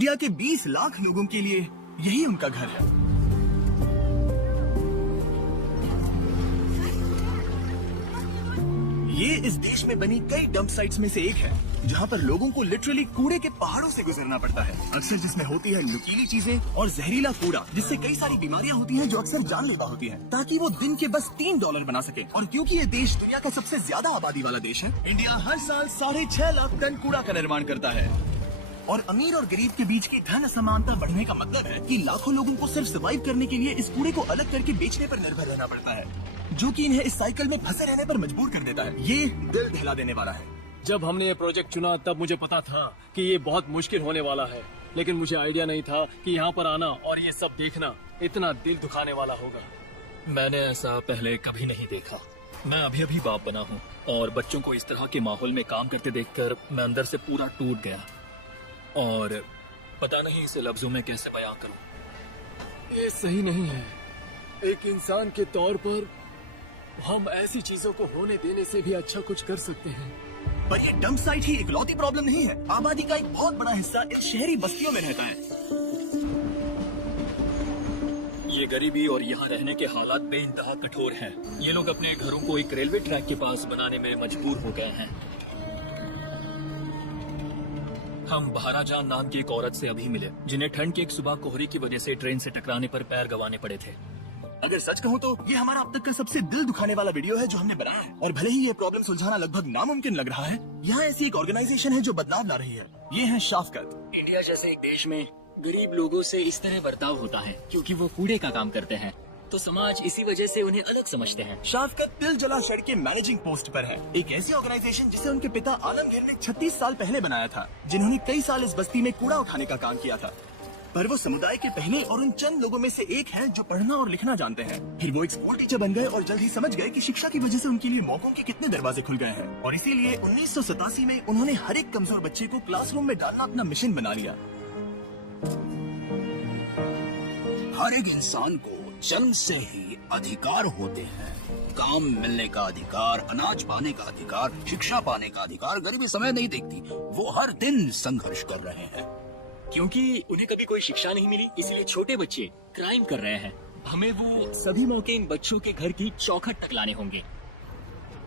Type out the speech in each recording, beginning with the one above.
India के 20 लाख लोगों के लिए यही उनका घर है। ये इस देश में बनी कई डंप साइट्स में से एक है, जहाँ पर लोगों को लिटरली कूड़े के पहाड़ों से गुजरना पड़ता है, अक्सर जिसमें होती है नुकीली चीजें और जहरीला कूड़ा, जिससे कई सारी बीमारियां होती हैं जो अक्सर जानलेवा होती हैं, ताकि वो दिन के बस $3 बना सके। और क्योंकि ये देश दुनिया का सबसे ज्यादा आबादी वाला देश है, इंडिया हर साल 6.5 लाख टन कूड़ा का निर्माण करता है। और अमीर और गरीब के बीच की धन असमानता बढ़ने का मतलब है कि लाखों लोगों को सिर्फ सर्वाइव करने के लिए इस कूड़े को अलग करके बेचने पर निर्भर रहना पड़ता है, जो कि इन्हें इस साइकिल में फंसे रहने पर मजबूर कर देता है। ये दिल दहला देने वाला है। जब हमने ये प्रोजेक्ट चुना तब मुझे पता था कि ये बहुत मुश्किल होने वाला है, लेकिन मुझे आइडिया नहीं था कि यहाँ पर आना और ये सब देखना इतना दिल दुखाने वाला होगा। मैंने ऐसा पहले कभी नहीं देखा। मैं अभी अभी बाप बना हूँ और बच्चों को इस तरह के माहौल में काम करते देखकर मैं अंदर से पूरा टूट गया और पता नहीं इसे लफ्जों में कैसे बयां करूं। ये सही नहीं है। एक इंसान के तौर पर हम ऐसी चीजों को होने देने से भी अच्छा कुछ कर सकते हैं। पर ये डंप साइट ही इकलौती प्रॉब्लम नहीं है। आबादी का एक बहुत बड़ा हिस्सा इन शहरी बस्तियों में रहता है। ये गरीबी और यहाँ रहने के हालात बेइंतहा कठोर हैं। ये लोग अपने घरों को एक रेलवे ट्रैक के पास बनाने में मजबूर हो गए हैं। हम बहाराजान नाम की एक औरत से अभी मिले, जिन्हें ठंड की एक सुबह कोहरे की वजह से ट्रेन से टकराने पर पैर गंवाने पड़े थे। अगर सच कहूँ तो ये हमारा अब तक का सबसे दिल दुखाने वाला वीडियो है जो हमने बनाया है। और भले ही ये प्रॉब्लम सुलझाना लगभग नामुमकिन लग रहा है, यहाँ ऐसी एक ऑर्गेनाइजेशन है जो बदलाव ला रही है। ये है शाफकत। इंडिया जैसे एक देश में गरीब लोगों से इस तरह बर्ताव होता है क्योंकि वो कूड़े का काम करते हैं, तो समाज इसी वजह से उन्हें अलग समझते हैं। शाफकत तिल जला सड़क के मैनेजिंग पोस्ट पर है, एक ऐसी ऑर्गेनाइजेशन जिसे उनके पिता आलमगीर ने 36 साल पहले बनाया था, जिन्होंने कई साल इस बस्ती में कूड़ा उठाने का काम किया था। पर वो समुदाय के पहले और उन चंद लोगों में से एक हैं जो पढ़ना और लिखना जानते हैं। फिर वो एक स्कूल टीचर बन गए और जल्द ही समझ गए कि शिक्षा की वजह से उनके लिए मौकों के कितने दरवाजे खुल गए हैं। और इसीलिए 1987 में उन्होंने हर एक कमजोर बच्चे को क्लासरूम में डालना अपना मिशन बना लिया। हर एक इंसान को जन्म से ही अधिकार होते हैं। काम मिलने का अधिकार, अनाज पाने का अधिकार, शिक्षा पाने का अधिकार। गरीबी समय नहीं देखती, वो हर दिन संघर्ष कर रहे हैं। क्योंकि उन्हें कभी कोई शिक्षा नहीं मिली, इसलिए छोटे बच्चे क्राइम कर रहे हैं। हमें वो सभी मौके इन बच्चों के घर की चौखट तक लाने होंगे।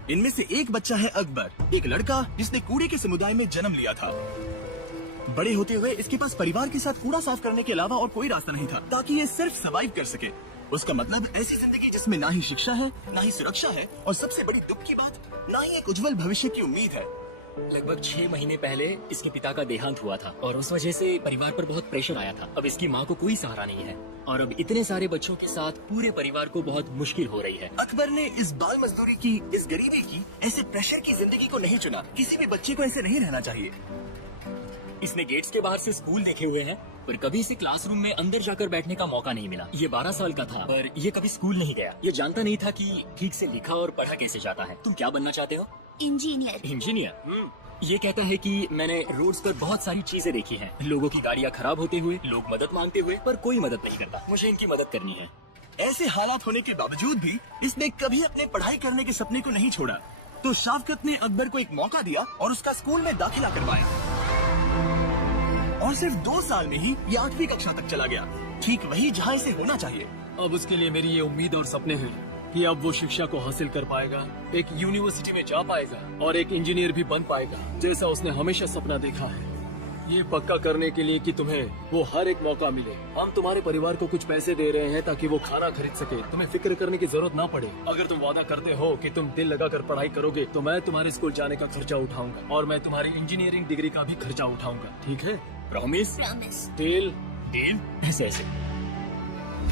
इनमें से एक बच्चा है अकबर, एक लड़का जिसने कूड़े के समुदाय में जन्म लिया था। बड़े होते हुए इसके पास परिवार के साथ कूड़ा साफ करने के अलावा और कोई रास्ता नहीं था, ताकि ये सिर्फ सर्वाइव कर सके। उसका मतलब ऐसी जिंदगी जिसमें ना ही शिक्षा है, ना ही सुरक्षा है, और सबसे बड़ी दुख की बात, ना ही एक उज्जवल भविष्य की उम्मीद है। लगभग 6 महीने पहले इसके पिता का देहांत हुआ था और उस वजह से परिवार पर बहुत प्रेशर आया था। अब इसकी माँ को कोई सहारा नहीं है और अब इतने सारे बच्चों के साथ पूरे परिवार को बहुत मुश्किल हो रही है। अकबर ने इस बाल मजदूरी की, इस गरीबी की, ऐसे प्रेशर की जिंदगी को नहीं चुना। किसी भी बच्चे को ऐसे नहीं रहना चाहिए। इसने गेट्स के बाहर से स्कूल देखे हुए हैं, पर कभी इसे क्लासरूम में अंदर जाकर बैठने का मौका नहीं मिला। ये 12 साल का था, पर ये कभी स्कूल नहीं गया। ये जानता नहीं था कि ठीक से लिखा और पढ़ा कैसे जाता है। तुम क्या बनना चाहते हो? इंजीनियर। इंजीनियर। ये कहता है कि मैंने रोड्स पर बहुत सारी चीजें देखी हैं, लोगों की गाड़ियाँ खराब होते हुए, लोग मदद मांगते हुए, पर कोई मदद नहीं करता। मुझे इनकी मदद करनी है। ऐसे हालात होने के बावजूद भी इसने कभी अपने पढ़ाई करने के सपने को नहीं छोड़ा। तो शाफकत ने अकबर को एक मौका दिया और उसका स्कूल में दाखिला करवाया। और सिर्फ 2 साल में ही ये 8वीं कक्षा तक चला गया, ठीक वही जहाँ इसे होना चाहिए। अब उसके लिए मेरी ये उम्मीद और सपने हैं कि अब वो शिक्षा को हासिल कर पाएगा, एक यूनिवर्सिटी में जा पाएगा और एक इंजीनियर भी बन पाएगा, जैसा उसने हमेशा सपना देखा है। ये पक्का करने के लिए कि तुम्हें वो हर एक मौका मिले, हम तुम्हारे परिवार को कुछ पैसे दे रहे हैं ताकि वो खाना खरीद सके, तुम्हें फिक्र करने की जरूरत ना पड़े। अगर तुम वादा करते हो कि तुम दिल लगाकर पढ़ाई करोगे तो मैं तुम्हारे स्कूल जाने का खर्चा उठाऊंगा और मैं तुम्हारी इंजीनियरिंग डिग्री का भी खर्चा उठाऊंगा, ठीक है? प्रॉमिस? प्रॉमिस। डील? डील? ऐसे ऐसे।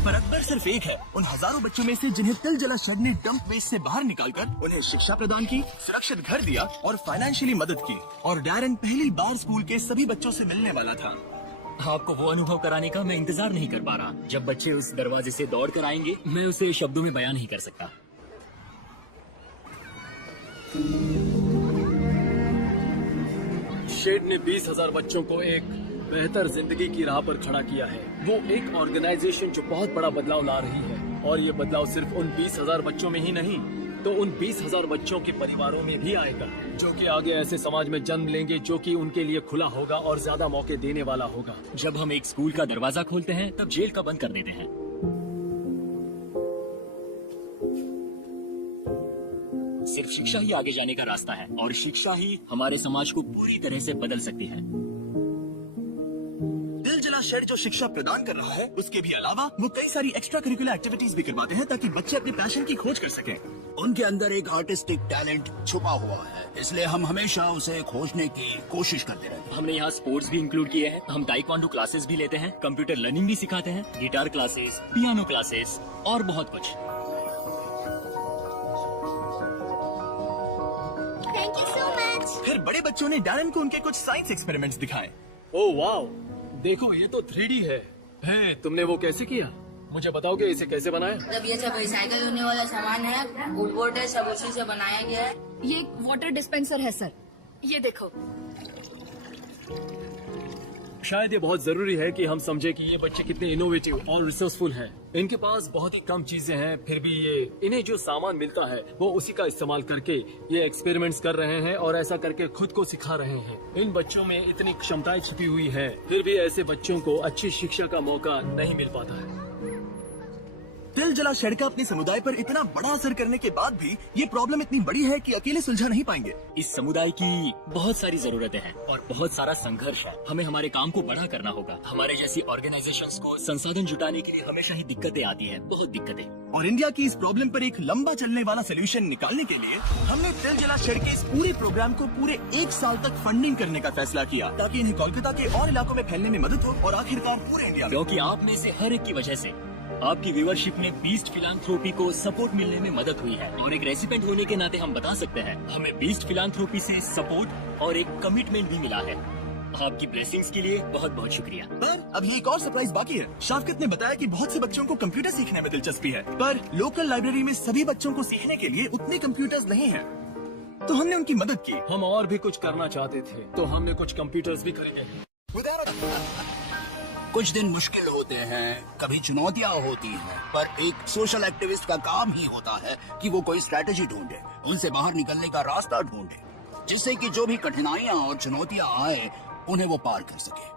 पर अकबर सिर्फ एक है उन हजारों बच्चों में से जिन्हें तिल जला शड ने डंप वेस्ट से बाहर निकालकर उन्हें शिक्षा प्रदान की, सुरक्षित घर दिया और फाइनेंशियली मदद की। और डैरन पहली बार स्कूल के सभी बच्चों से मिलने वाला था। आपको वो अनुभव कराने का मैं इंतजार नहीं कर पा रहा। जब बच्चे उस दरवाजे से दौड़ कर आएंगे, मैं उसे शब्दों में बयान नहीं कर सकता। शेड ने 20,000 बच्चों को एक बेहतर जिंदगी की राह पर खड़ा किया है। वो एक ऑर्गेनाइजेशन जो बहुत बड़ा बदलाव ला रही है, और ये बदलाव सिर्फ उन 20,000 बच्चों में ही नहीं तो उन 20,000 बच्चों के परिवारों में भी आएगा, जो कि आगे ऐसे समाज में जन्म लेंगे जो कि उनके लिए खुला होगा और ज्यादा मौके देने वाला होगा। जब हम एक स्कूल का दरवाजा खोलते हैं तब जेल का बंद कर देते हैं। सिर्फ शिक्षा ही आगे जाने का रास्ता है और शिक्षा ही हमारे समाज को पूरी तरह से बदल सकती है। दिल जला शेड जो शिक्षा प्रदान कर रहा है, उसके भी अलावा वो कई सारी एक्स्ट्रा करिकुलर एक्टिविटीज भी करवाते हैं ताकि बच्चे अपने पैशन की खोज कर सकें। उनके अंदर एक आर्टिस्टिक टैलेंट छुपा हुआ है, इसलिए हम हमेशा उसे खोजने की कोशिश करते रहते हैं। हमने यहाँ स्पोर्ट्स भी इंक्लूड किए हैं। हम ताइक्वांडो क्लासेस भी लेते हैं, कंप्यूटर लर्निंग भी सिखाते हैं, गिटार क्लासेस, पियानो क्लासेस और बहुत कुछ। Thank you so much. फिर बड़े बच्चों ने डैरन को उनके कुछ साइंस एक्सपेरिमेंट्स दिखाए। ओह वाओ, देखो ये तो 3D है। तुमने वो कैसे किया? मुझे बताओगे इसे कैसे बनाया? जब ये सब रिसाइकल होने वाला सामान है, वुडबोर्ड है, सब उसी से बनाया गया है। ये एक वाटर डिस्पेंसर है सर, ये देखो। शायद ये बहुत जरूरी है कि हम समझे कि ये बच्चे कितने इनोवेटिव और रिसोर्सफुल हैं। इनके पास बहुत ही कम चीजें हैं, फिर भी इन्हें जो सामान मिलता है वो उसी का इस्तेमाल करके ये एक्सपेरिमेंट्स कर रहे हैं और ऐसा करके खुद को सिखा रहे हैं। इन बच्चों में इतनी क्षमताएं छिपी हुई है, फिर भी ऐसे बच्चों को अच्छी शिक्षा का मौका नहीं मिल पाता है। दिल जला शेड का अपने समुदाय पर इतना बड़ा असर करने के बाद भी ये प्रॉब्लम इतनी बड़ी है कि अकेले सुलझा नहीं पाएंगे। इस समुदाय की बहुत सारी जरूरतें हैं और बहुत सारा संघर्ष है। हमें हमारे काम को बड़ा करना होगा। हमारे जैसी ऑर्गेनाइजेशंस को संसाधन जुटाने के लिए हमेशा ही दिक्कतें आती है, बहुत दिक्कतें। और इंडिया की इस प्रॉब्लम पर एक लंबा चलने वाला सोल्यूशन निकालने के लिए हमने दिल जला शेड के इस पूरे प्रोग्राम को पूरे 1 साल तक फंडिंग करने का फैसला किया, ताकि इन्हें कोलकाता के और इलाकों में फैलने में मदद हो और आखिरकार पूरे इंडिया में। क्योंकि आप में से हर एक की वजह से आपकी व्यूअरशिप में बीस्ट फिलांथ्रोपी को सपोर्ट मिलने में मदद हुई है। और एक रेसिपेंट होने के नाते हम बता सकते हैं, हमें बीस्ट फिलांथ्रोपी से सपोर्ट और एक कमिटमेंट भी मिला है। आपकी ब्लेसिंग्स के लिए बहुत बहुत शुक्रिया। पर अब ये एक और सरप्राइज बाकी है। शाफकत ने बताया कि बहुत से बच्चों को कंप्यूटर सीखने में दिलचस्पी है, पर लोकल लाइब्रेरी में सभी बच्चों को सीखने के लिए उतने कंप्यूटर्स नहीं हैं। तो हमने उनकी मदद की। हम और भी कुछ करना चाहते थे, तो हमने कुछ कंप्यूटर्स भी खरीदे। कुछ दिन मुश्किल होते हैं, कभी चुनौतियां होती हैं, पर एक सोशल एक्टिविस्ट का काम ही होता है कि वो कोई स्ट्रेटेजी ढूंढे, उनसे बाहर निकलने का रास्ता ढूंढे, जिससे कि जो भी कठिनाइयां और चुनौतियां आए उन्हें वो पार कर सके।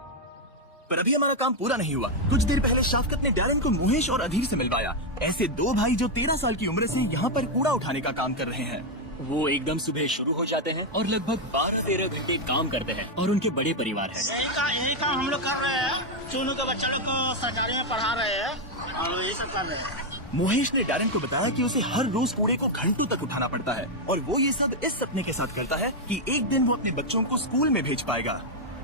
पर अभी हमारा काम पूरा नहीं हुआ। कुछ देर पहले शाफकत ने डैरन को मोहेश और अधीर से मिलवाया, ऐसे 2 भाई जो 13 साल की उम्र से यहाँ पर कूड़ा उठाने का काम कर रहे हैं। वो एकदम सुबह शुरू हो जाते हैं और लगभग 12-13 घंटे काम करते हैं और उनके बड़े परिवार हैं। यही काम हम लोग कर रहे हैं। चुनू के बच्चों लोग को सरकारी में पढ़ा रहे हैं और यही सब कर रहे हैं। मोहेश ने डैरन को बताया कि उसे हर रोज कूड़े को घंटों तक उठाना पड़ता है और वो ये सब इस सपने के साथ करता है कि एक दिन वो अपने बच्चों को स्कूल में भेज पाएगा।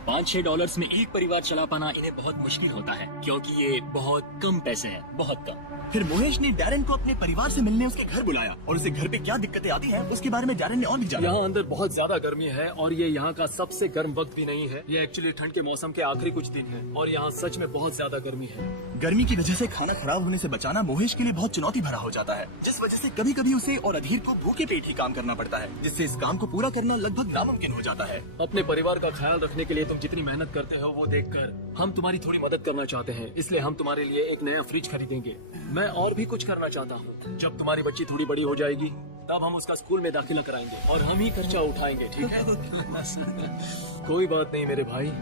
$5-6 में एक परिवार चला पाना इन्हें बहुत मुश्किल होता है, क्योंकि ये बहुत कम पैसे हैं, बहुत कम। फिर मोहेश ने डैरन को अपने परिवार से मिलने उसके घर बुलाया और उसे घर पे क्या दिक्कतें आती हैं उसके बारे में डैरन ने और भी जाना। यहाँ अंदर बहुत ज्यादा गर्मी है और ये यहाँ का सबसे गर्म वक्त भी नहीं है। ये एक्चुअली ठंड के मौसम के आखिरी कुछ दिन है और यहाँ सच में बहुत ज्यादा गर्मी है। गर्मी की वजह से खाना खराब होने से बचाना मोहेश के लिए बहुत चुनौती भरा हो जाता है, जिस वजह से कभी कभी उसे और अधीर को भूखे पेट ही काम करना पड़ता है, जिससे इस काम को पूरा करना लगभग नामुमकिन हो जाता है। अपने परिवार का ख्याल रखने के लिए तुम जितनी मेहनत करते हो वो देखकर हम तुम्हारी थोड़ी मदद करना चाहते हैं, इसलिए हम तुम्हारे लिए एक नया फ्रिज खरीदेंगे। मैं और भी कुछ करना चाहता हूँ। जब तुम्हारी बच्ची थोड़ी बड़ी हो जाएगी तब हम उसका स्कूल में दाखिला कराएंगे और हम ही खर्चा उठाएंगे, ठीक है? कोई बात नहीं मेरे भाई।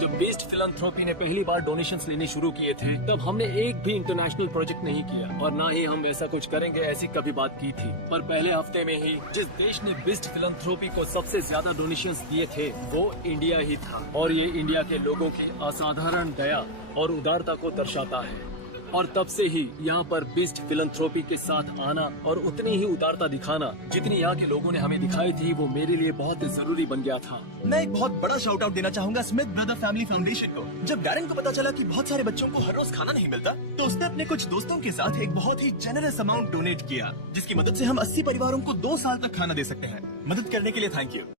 जब बीस्ट फिलैंथ्रोपी ने पहली बार डोनेशंस लेने शुरू किए थे तब हमने एक भी इंटरनेशनल प्रोजेक्ट नहीं किया और ना ही हम ऐसा कुछ करेंगे ऐसी कभी बात की थी। पर पहले हफ्ते में ही जिस देश ने बीस्ट फिलैंथ्रोपी को सबसे ज्यादा डोनेशंस दिए थे वो इंडिया ही था और ये इंडिया के लोगों की असाधारण दया और उदारता को दर्शाता है। और तब से ही यहाँ पर बीस्ट फिलैंथ्रोपी के साथ आना और उतनी ही उदारता दिखाना जितनी यहाँ के लोगों ने हमें दिखाई थी वो मेरे लिए बहुत जरूरी बन गया था। मैं एक बहुत बड़ा शाउट आउट देना चाहूंगा स्मिथ ब्रदर फैमिली फाउंडेशन को। जब डैरन को पता चला कि बहुत सारे बच्चों को हर रोज खाना नहीं मिलता तो उसने अपने कुछ दोस्तों के साथ एक बहुत ही जेनरस अमाउंट डोनेट किया, जिसकी मदद से हम 80 परिवारों को 2 साल तक खाना दे सकते हैं। मदद करने के लिए थैंक यू।